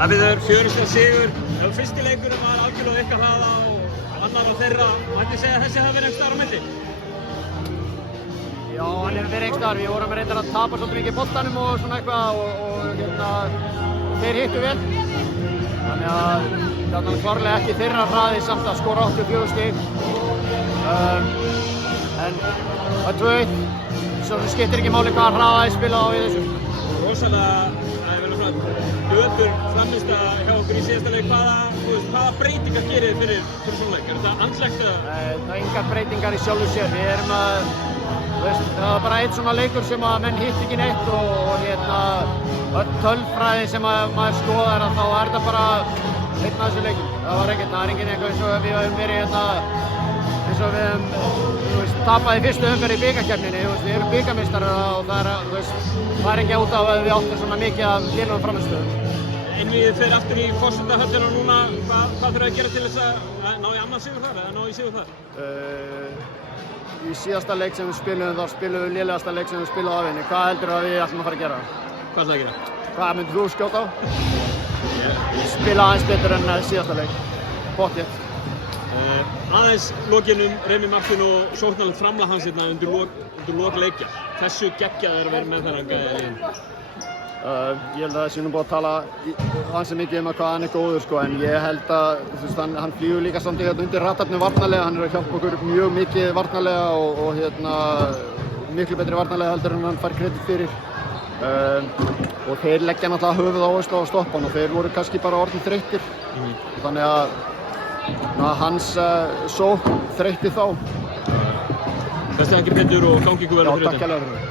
Það byrður 4 sigur. Fyrsti leikurinn var algjörlega ykkar hlaða og annar á þeirra. Mætti segja að þessi hafi verið einhvers staðar á milli? Já, hann hefur verið einhvers staðar. Við vorum reyndar að tapa svolítið mikið boltanum og svona eitthvað og þeir hittu vel. Þannig að það er klárlega ekki þeirra hraði samt að skora 84 stig. En það er 2-1. Svo skiptir ekki máli hvaða hraða ég spila á í þessu. Rosalega, það er vel svona ötur frammistaða hjá okkur í síðasta leik. Hvaða breytingar gerir þið fyrir svona leik? Er þetta andlegt eða? Það er engar breytingar í sjálfu sér. Við erum að, það er bara einn svona leikur sem að menn hitt ekki neitt og öll tölfræði sem að maður skoðar þá er þetta bara einn af þessu leikum. Það er engin eitthvað eins og við höfum verið eins og við höfum tapað í fyrstu umferð í bikarkeppninni. Við erum bikarmeistarar og það er ekki út af að við áttum svona mikið af lélegum frammistöðum. Innvíðið fer aftur í forsetahöllina núna. Hvað þurfa að gera til þess að ná í annan sigur þar eða ná í sigur þar? Í síðasta leik sem við spilum við lélegasta leik sem við spilum á vinni. Hvað heldur að við ætlum að fara að gera? Hvað ætlum að gera? Hvað myndir þú skjóta á? Spila aðeins betur en síðasta leik. Pottþétt. Aðeins lokinum Remi Martin og sóknarlegt framlag hans hérna undir lok leikja. Hversu geggjað er að vera með þennan gæja í liðinu? Ég held að það sé nú búið að tala ansi mikið hvað hann er góður sko, en ég held að hann flýgur líka samt undir ratarnir varnarlega. Hann er að hjálpa okkur mjög mikið varnarlega og miklu betri varnarlega heldur en hann fær kredit fyrir. Og þeir leggja náttúrulega höfuð áherslu á að stoppa hann og þeir voru kannski bara orðin þreyttir. Þannig að hans sókn þreytti þá. Bestu þakkir Pétur og gangi ykkur vel á þriðjudaginn. Já, takk hérlega fyrir.